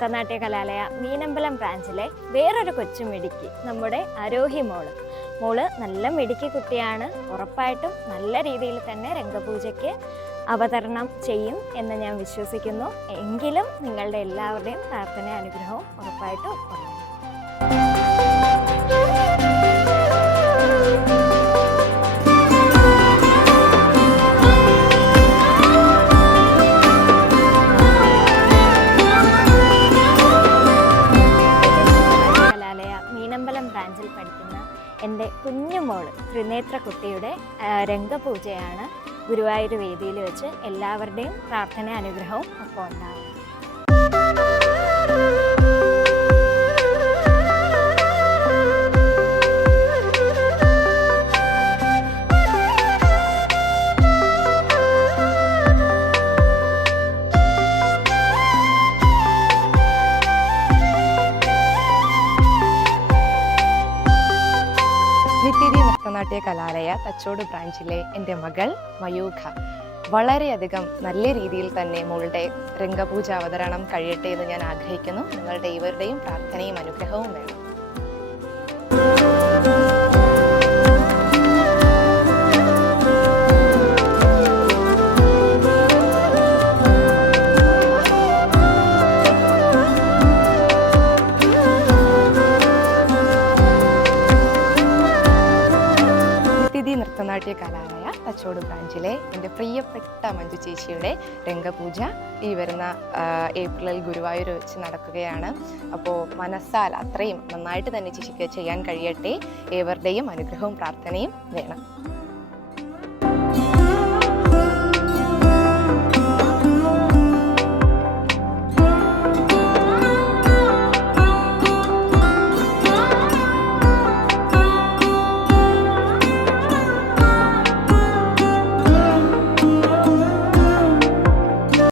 നൃത്തനാട്യ കലാലയ മീനമ്പലം ബ്രാഞ്ചിലെ വേറൊരു കൊച്ചുമിടുക്കി നമ്മുടെ ആരോഹി മോള് നല്ല മിടുക്കി കുട്ടിയാണ്. ഉറപ്പായിട്ടും നല്ല രീതിയിൽ തന്നെ രംഗപൂജയ്ക്ക് അവതരണം ചെയ്യും എന്ന് ഞാൻ വിശ്വസിക്കുന്നു. എങ്കിലും നിങ്ങളുടെ എല്ലാവരുടെയും പ്രാർത്ഥന അനുഗ്രഹവും ഉറപ്പായിട്ടും ഉണ്ടാകും. ബ്രാഞ്ചിൽ പഠിക്കുന്ന എൻ്റെ കുഞ്ഞുമോള് ത്രിനേത്ര കുട്ടിയുടെ രംഗപൂജയാണ് ഗുരുവായൂർ വേദിയിൽ വെച്ച്. എല്ലാവരുടെയും പ്രാർത്ഥന അനുഗ്രഹവും ഒപ്പം ഉണ്ടാകും. നിത്യതി നൃത്തനാട്യ കലാലയ തച്ചോട് ബ്രാഞ്ചിലെ എൻ്റെ മകൾ മയൂഖ വളരെയധികം നല്ല രീതിയിൽ തന്നെ മോളുടെ രംഗപൂജ അവതരണം കഴിയട്ടെ എന്ന് ഞാൻ ആഗ്രഹിക്കുന്നു. നിങ്ങളുടെ ഇവരുടെയും പ്രാർത്ഥനയും അനുഗ്രഹവും വേണം. നൃത്തനാട്യ കലാലയ തച്ചോട് ബ്രാഞ്ചിലെ എൻ്റെ പ്രിയപ്പെട്ട മഞ്ജു ചേച്ചിയുടെ രംഗപൂജ ഈ വരുന്ന ഏപ്രിലിൽ ഗുരുവായൂർ വെച്ച് നടക്കുകയാണ്. അപ്പോൾ മനസ്സാൽ അത്രയും നന്നായിട്ട് തന്നെ ചേച്ചിക്ക് ചെയ്യാൻ കഴിയട്ടെ. ഏവരുടെയും അനുഗ്രഹവും പ്രാർത്ഥനയും വേണം.